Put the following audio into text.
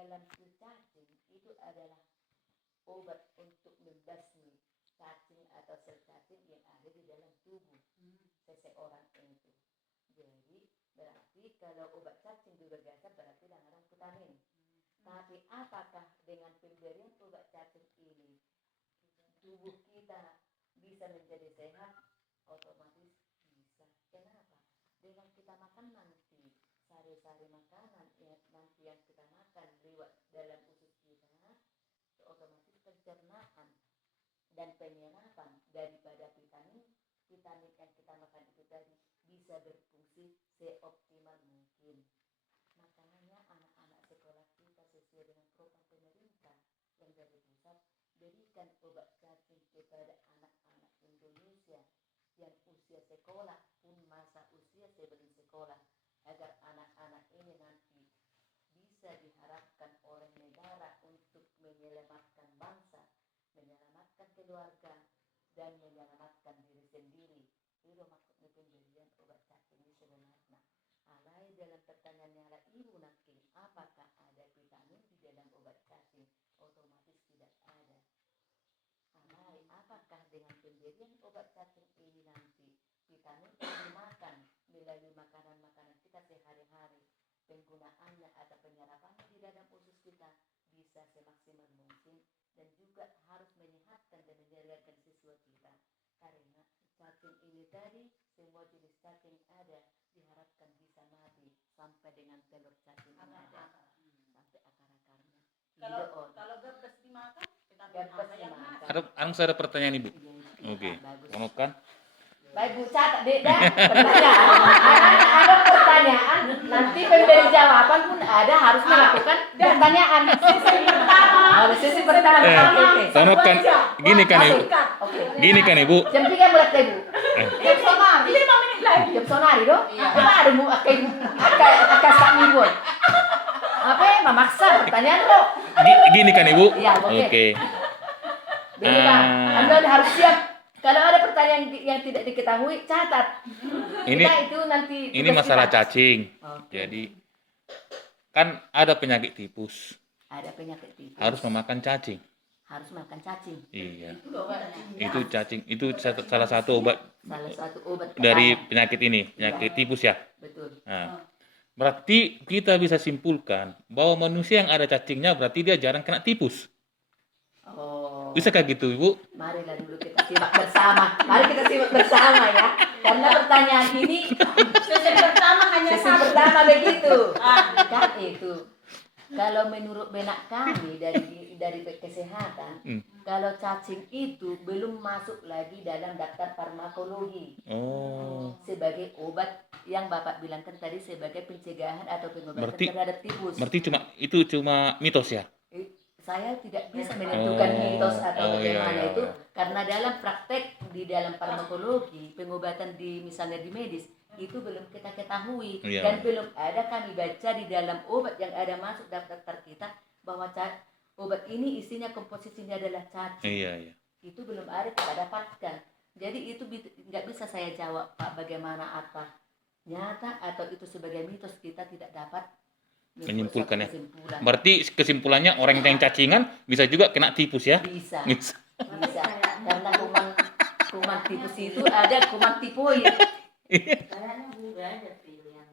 dalam cacing itu adalah obat untuk membasmi cacing atau sel cacing yang ada di dalam tubuh seseorang itu. Jadi berarti kalau obat cacing juga biasa berarti dengan vitamin. Tapi apakah dengan pemberian obat cacing ini tubuh kita bisa menjadi sehat? Otomatis bisa. Kenapa? Dengan kita makan nanti sari-sari makanan nanti yang kita makan lewat dalam usus kita, otomatis pencernaan dan penyerapan daripada vitamin yang kita makan itu tadi bisa berfungsi seoptimal mungkin. Makanya anak-anak sekolah kita sesuai dengan program pemerintah yang dari pusat berikan obat cacing kepada anak-anak Indonesia yang usia sekolah pun masa usia sebelum sekolah, agar anak-anak ini nanti bisa diharapkan oleh negara untuk menyelamatkan bangsa, menyelamatkan keluarga, dan menyelamatkan diri sendiri. Itu maksudnya pemberian obat cacing ini sebenarnya. Alai dalam pertanyaannya lah ibu nakil, apakah ada vitamin di dalam obat cacing? Otomatis tidak ada. Alai, apakah dengan pemberian obat cacing ini nanti vitamin yang dimakan melalui makanan-makanan kita sehari-hari, penggunaannya atau penyerapannya di dalam usus kita bisa semaksimal mungkin, dan juga harus menyehatkan dan menyegarkan siswa kita. Karena cacing ini tadi, semua jenis cacing ada, diharapkan bisa mati sampai dengan telur cacing ada, sampai akar-akarnya. Kalau gabus dimakan, Ada pertanyaan Ibu. Oke. Kan? Baik Bu, catat deh pertanyaan. Ada pertanyaan, nanti pemberi jawaban pun ada, harus melakukan pertanyaan. Sesi pertama. Sama kan, gini kan Ibu. Gini kan Ibu. Jam 3 mulai Ibu. Jam sonari. 5 menit lagi. Jam sonari dong. Apa ada mu akan sami Bu. Apa memaksa pertanyaan lo? Gini kan Ibu. Iya, oke. Begini Bang, Anda harus siap. Kalau ada pertanyaan yang tidak diketahui, catat. Ini masalah cacing. Jadi kan ada penyakit tipus. Ada penyakit tipus. Harus memakan cacing. Harus makan cacing. Iya. Itu cacing. Itu salah satu obat. Salah satu obat dari penyakit ini, penyakit tipus ya. Betul. Nah, berarti kita bisa simpulkan bahwa manusia yang ada cacingnya berarti dia jarang kena tipus. Oh. Bisa kayak gitu, Ibu? Marilah dulu kita simak bersama. Mari kita simak bersama ya. Karena pertanyaan ini sesi pertama hanya sesi pertama begitu. Kan itu. Kalau menurut benak kami dari kesehatan, kalau cacing itu belum masuk lagi dalam daftar farmakologi. Sebagai obat yang Bapak bilangkan tadi sebagai pencegahan atau pengobatan terhadap tipus. Berarti cuma mitos ya? Saya tidak bisa menentukan mitos atau bagaimana itu, karena dalam praktek di dalam farmakologi, pengobatan misalnya di medis itu belum kita ketahui, dan belum ada kami baca di dalam obat yang ada masuk daftar kita bahwa obat ini isinya komposisinya adalah cacing. Itu belum ada kita dapatkan. Jadi itu nggak bisa saya jawab Pak bagaimana apa nyata atau itu sebagai mitos, kita tidak dapat menyimpulkannya. Berarti kesimpulannya orang yang cacingan bisa juga kena tipus ya? Bisa. Karena kuman tipus itu ada kuman tipoid. Kayaknya juga ada pilihan